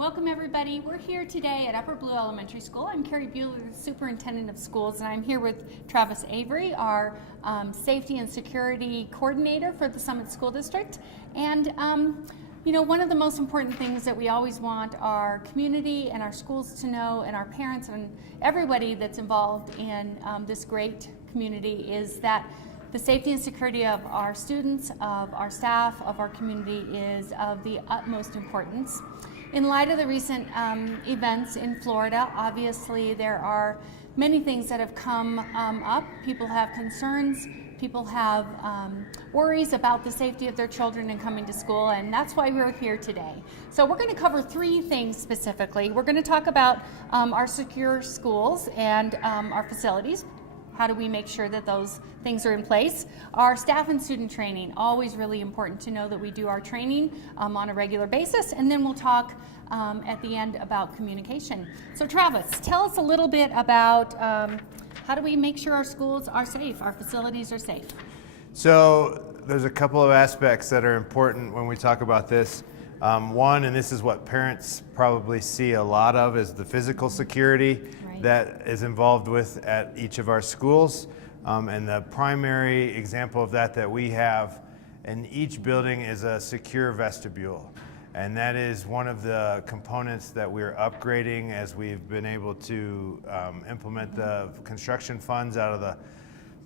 Welcome everybody. We're here today at Upper Blue Elementary School. I'm Carrie Bueller, the Superintendent of Schools, and I'm here with Travis Avery, our Safety and Security Coordinator for the Summit School District. And you know, one of the most important things that we always want our community and our schools to know, and our parents and everybody that's involved in this great community, is that the safety and security of our students, of our staff, of our community is of the utmost importance. In light of the recent events in Florida, obviously there are many things that have come up. People have concerns, people have worries about the safety of their children in coming to school, and that's why we're here today. So we're going to cover three things specifically. We're going to talk about our secure schools and our facilities. How do we make sure that those things are in place? Our staff and student training, always really important to know that we do our training on a regular basis. And then we'll talk at the end about communication. So Travis, tell us a little bit about how do we make sure our schools are safe, our facilities are safe? So there's a couple of aspects that are important when we talk about this. One, and this is what parents probably see a lot of, is the physical security that is involved with at each of our schools. And the primary example of that we have in each building is a secure vestibule. And that is one of the components that we're upgrading as we've been able to implement the construction funds out of the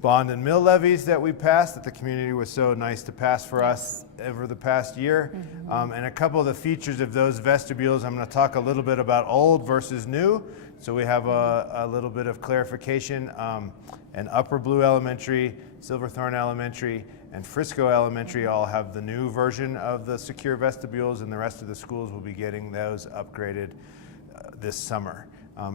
bond and mill levies that we passed, that the community was so nice to pass for us over the past year. And a couple of the features of those vestibules, I'm going to talk a little bit about old versus new, so we have a little bit of clarification. And Upper Blue Elementary, Silverthorne Elementary, and Frisco Elementary all have the new version of the secure vestibules, and the rest of the schools will be getting those upgraded this summer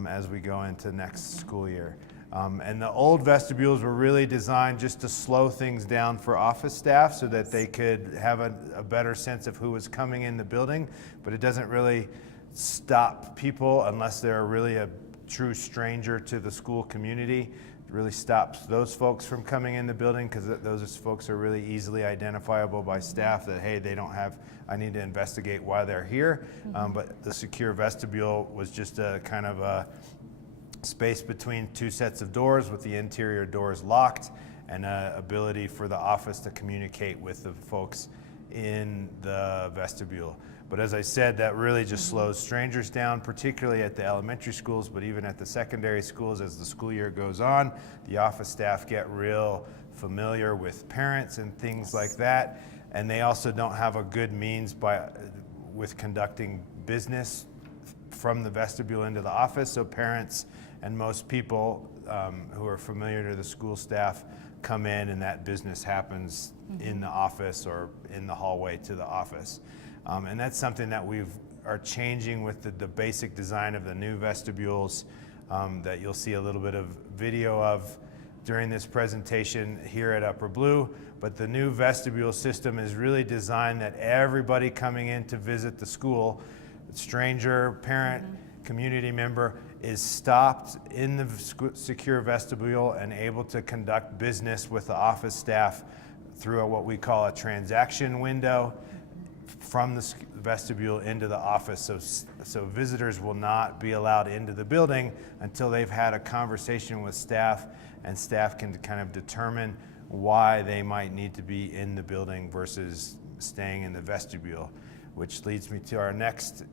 as we go into next school year. And the old vestibules were really designed just to slow things down for office staff so that they could have a better sense of who was coming in the building, but it doesn't really stop people unless they're really a true stranger to the school community. It really stops those folks from coming in the building, because those folks are really easily identifiable by staff that, hey, they don't have, I need to investigate why they're here. But the secure vestibule was just a kind of a space between two sets of doors with the interior doors locked, and ability for the office to communicate with the folks in the vestibule. But as I said, that really just slows strangers down, particularly at the elementary schools, but even at the secondary schools. As the school year goes on, the office staff get real familiar with parents and things like that, and they also don't have a good means with conducting business from the vestibule into the office. So parents and most people who are familiar to the school staff come in, and that business happens in the office or in the hallway to the office. And that's something that we are changing with the basic design of the new vestibules that you'll see a little bit of video of during this presentation here at Upper Blue. But the new vestibule system is really designed that everybody coming in to visit the school, stranger, parent, community member, is stopped in the secure vestibule and able to conduct business with the office staff through what we call a transaction window from the vestibule into the office. So visitors will not be allowed into the building until they've had a conversation with staff, and staff can kind of determine why they might need to be in the building versus staying in the vestibule. Which leads me to our next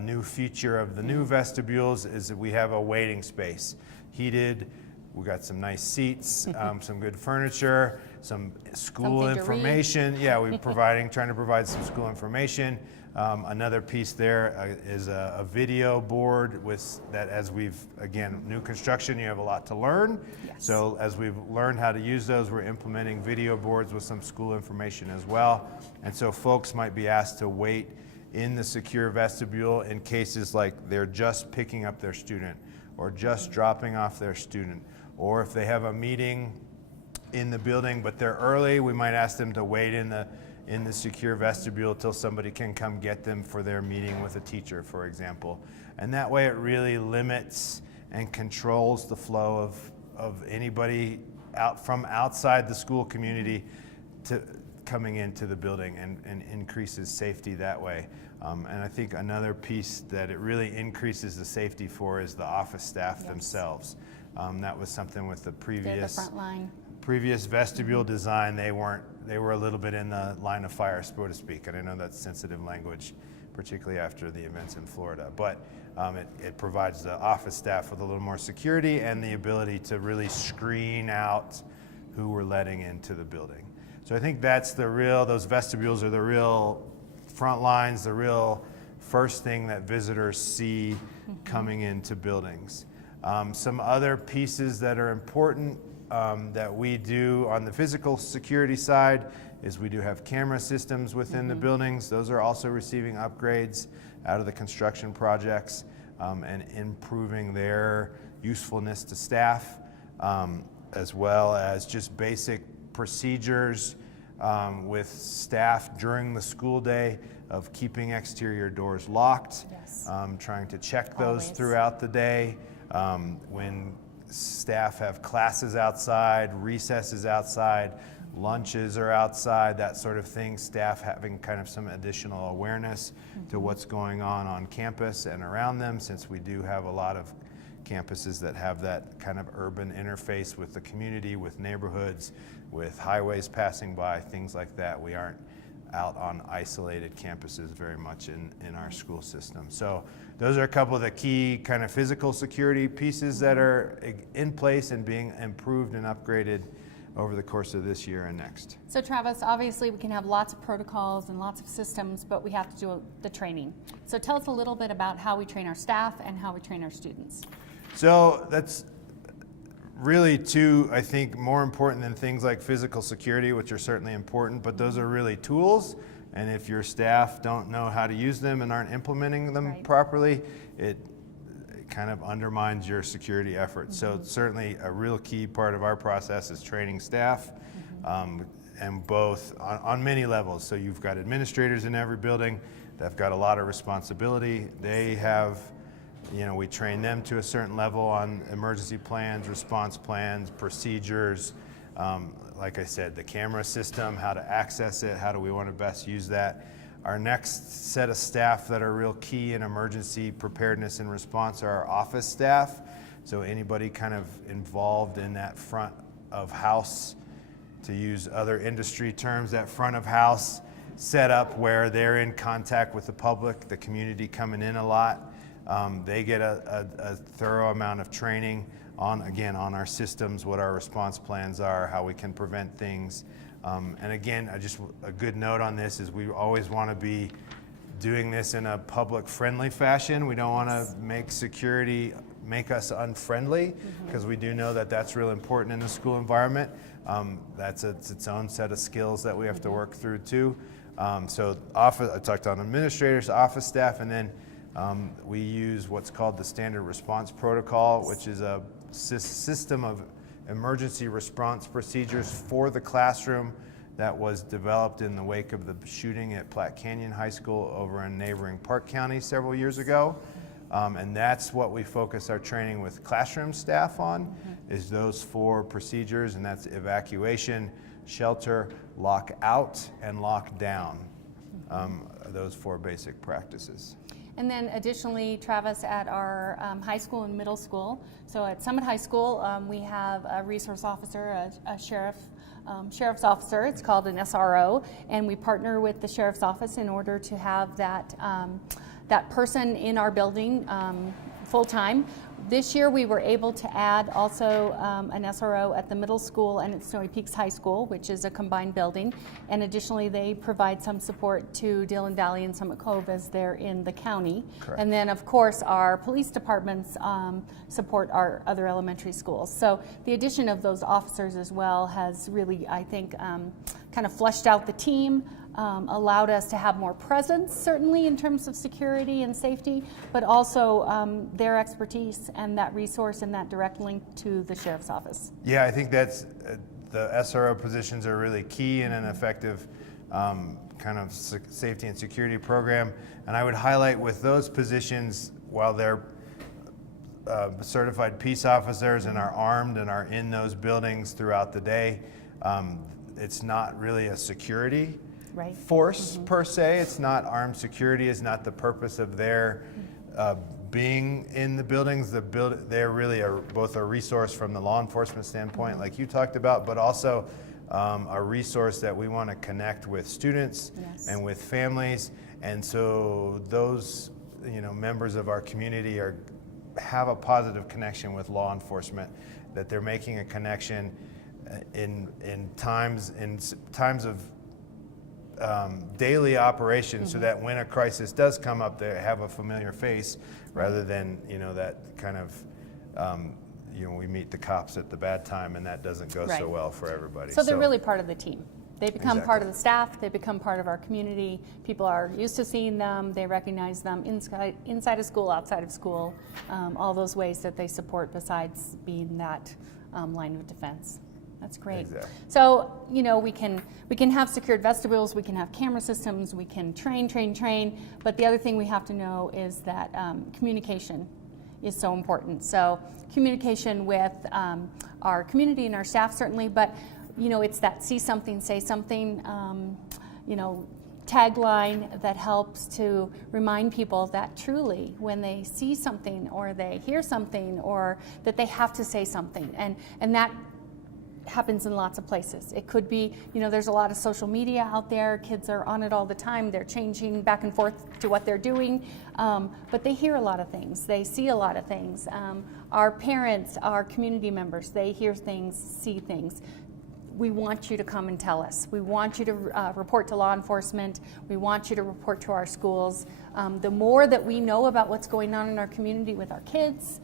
new feature of the new vestibules, is that we have a waiting space. Heated, we got some nice seats, some good furniture, some school information. Yeah, we're trying to provide some school information. Another piece there is a video board with that. As again, new construction, you have a lot to learn. Yes. So as we've learned how to use those, we're implementing video boards with some school information as well. And so folks might be asked to wait in the secure vestibule in cases like they're just picking up their student or just dropping off their student, or if they have a meeting in the building but they're early, we might ask them to wait in the secure vestibule till somebody can come get them for their meeting with a teacher, for example. And that way it really limits and controls the flow of anybody from outside the school community to coming into the building and increases safety that way. And I think another piece that it really increases the safety for is the office staff themselves. That was something with the previous front line. previous vestibule design. They were a little bit in the line of fire, so to speak. And I know that's sensitive language, particularly after the events in Florida. But it provides the office staff with a little more security and the ability to really screen out who we're letting into the building. So I think that's those vestibules are the real front lines, the real first thing that visitors see coming into buildings. Some other pieces that are important that we do on the physical security side is we do have camera systems within the buildings. Those are also receiving upgrades out of the construction projects and improving their usefulness to staff, as well as just basic procedures with staff during the school day of keeping exterior doors locked, trying to check those throughout the day. When staff have classes outside, recesses outside, lunches are outside, that sort of thing, staff having kind of some additional awareness to what's going on campus and around them, since we do have a lot of campuses that have that kind of urban interface with the community, with neighborhoods, with highways passing by, things like that. We aren't out on isolated campuses very much in our school system. So those are a couple of the key kind of physical security pieces that are in place and being improved and upgraded over the course of this year and next. So Travis, obviously we can have lots of protocols and lots of systems, but we have to do the training. So tell us a little bit about how we train our staff and how we train our students. So that's really two, I think, more important than things like physical security, which are certainly important, but those are really tools. And if your staff don't know how to use them and aren't implementing them properly, it kind of undermines your security efforts. So certainly a real key part of our process is training staff, and both on many levels. So you've got administrators in every building that've got a lot of responsibility. They have, we train them to a certain level on emergency plans, response plans, procedures. Like I said, the camera system, how to access it, how do we want to best use that. Our next set of staff that are real key in emergency preparedness and response are our office staff. So anybody kind of involved in that front of house, to use other industry terms, that front of house setup where they're in contact with the public, the community coming in a lot. They get a thorough amount of training on our systems, what our response plans are, how we can prevent things. And again, a good note on this is we always want to be doing this in a public-friendly fashion. We don't want to make security make us unfriendly, because we do know that that's real important in the school environment. That's its own set of skills that we have to work through too. So I talked on administrators, office staff, and then we use what's called the Standard Response Protocol, which is a system of emergency response procedures for the classroom that was developed in the wake of the shooting at Platte Canyon High School over in neighboring Park County several years ago. And that's what we focus our training with classroom staff on, is those 4 procedures, and that's evacuation, shelter, lock out, and lock down. Those 4 basic practices. And then additionally, Travis, at our high school and middle school, so at Summit High School, we have a resource officer, a sheriff's officer. It's called an SRO, and we partner with the sheriff's office in order to have that person in our building full-time. This year we were able to add also an SRO at the middle school and at Snowy Peaks High School, which is a combined building. And additionally, they provide some support to Dillon Valley and Summit Cove as they're in the county. Correct. And then, of course, our police departments support our other elementary schools. So the addition of those officers as well has really, I think, kind of fleshed out the team. Allowed us to have more presence, certainly in terms of security and safety, but also their expertise and that resource and that direct link to the sheriff's office. Yeah, I think that's the SRO positions are really key in an effective kind of safety and security program. And I would highlight with those positions, while they're certified peace officers and are armed and are in those buildings throughout the day, it's not really a security Right. force per se. It's not armed security is not the purpose of their being in the buildings. They're really both a resource from the law enforcement standpoint, like you talked about, but also a resource that we want to connect with students Yes. and with families. And so those members of our community have a positive connection with law enforcement, that they're making a connection in times of daily operations, so that when a crisis does come up, they have a familiar face, rather than that kind of we meet the cops at the bad time, and that doesn't go Right. so well for everybody. So they're really part of the team. They become part Exactly. of the staff. They become part of our community. People are used to seeing them. They recognize them inside of school, outside of school, all those ways that they support besides being that line of defense. That's great. Exactly. So, we can have secured vestibules, we can have camera systems, we can train, but the other thing we have to know is that communication is so important. So communication with our community and our staff certainly, but it's that see something, say something, tagline that helps to remind people that truly when they see something or they hear something, or that they have to say something, and that happens in lots of places. It could be, there's a lot of social media out there. Kids are on it all the time. They're changing back and forth to what they're doing, but they hear a lot of things. They see a lot of things. Our parents, our community members, they hear things, see things. We want you to come and tell us. We want you to report to law enforcement. We want you to report to our schools. The more that we know about what's going on in our community with our kids,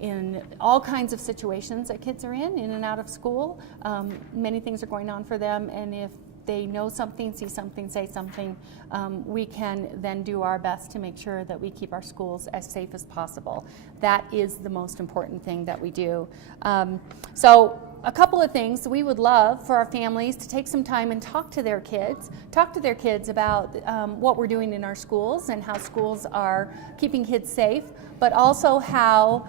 in all kinds of situations that kids are in and out of school, many things are going on for them, and if they know something, see something, say something, we can then do our best to make sure that we keep our schools as safe as possible. That is the most important thing that we do. So a couple of things. We would love for our families to take some time and talk to their kids about what we're doing in our schools and how schools are keeping kids safe, but also how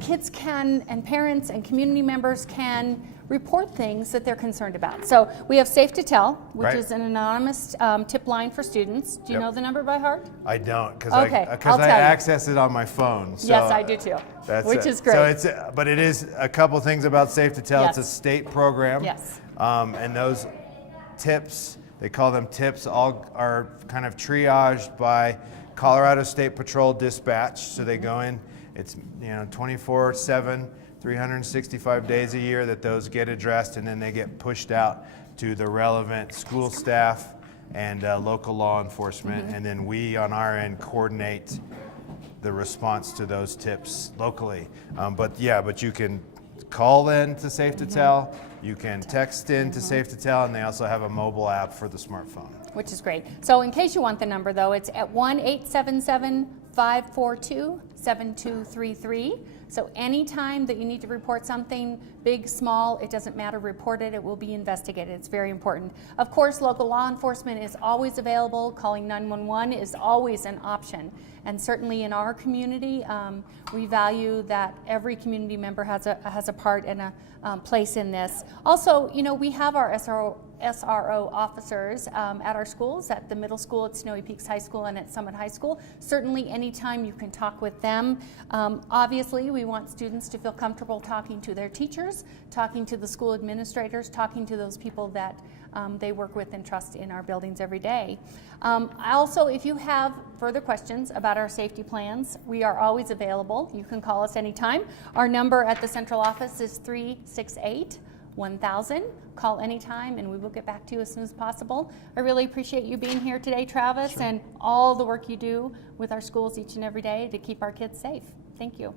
kids can, and parents and community members can report things that they're concerned about. So we have Safe to Tell, which Right. is an anonymous tip line for students. Do you know the number by heart? I don't, because Okay, I I'll tell you. access it on my phone. So Yes, I do too, which is great. So but it is a couple things about Safe to Tell. Yes. It's a state program. Yes. And those tips, they call them tips, all are kind of triaged by Colorado State Patrol Dispatch. So they go in, it's 24/7, 365 days a year that those get addressed, and then they get pushed out to the relevant school staff and local law enforcement. And then we on our end coordinate the response to those tips locally. But you can call in to Safe to Tell, you can text in to Safe to Tell, and they also have a mobile app for the smartphone. Which is great. So in case you want the number, though, it's at 1-877-542-7233. So anytime that you need to report something, big, small, it doesn't matter, report it. It will be investigated. It's very important. Of course, local law enforcement is always available. Calling 911 is always an option. And certainly in our community, we value that every community member has a part and a place in this. Also, we have our SRO officers at our schools, at the middle school, at Snowy Peaks High School, and at Summit High School. Certainly anytime you can talk with them. Obviously, we want students to feel comfortable talking to their teachers, talking to the school administrators, talking to those people that they work with and trust in our buildings every day. Also, if you have further questions about our safety plans, we are always available. You can call us anytime. Our number at the central office is 368-1000. Call anytime and we will get back to you as soon as possible. I really appreciate you being here today, Travis, and all the work you do with our schools each and every day to keep our kids safe. Thank you.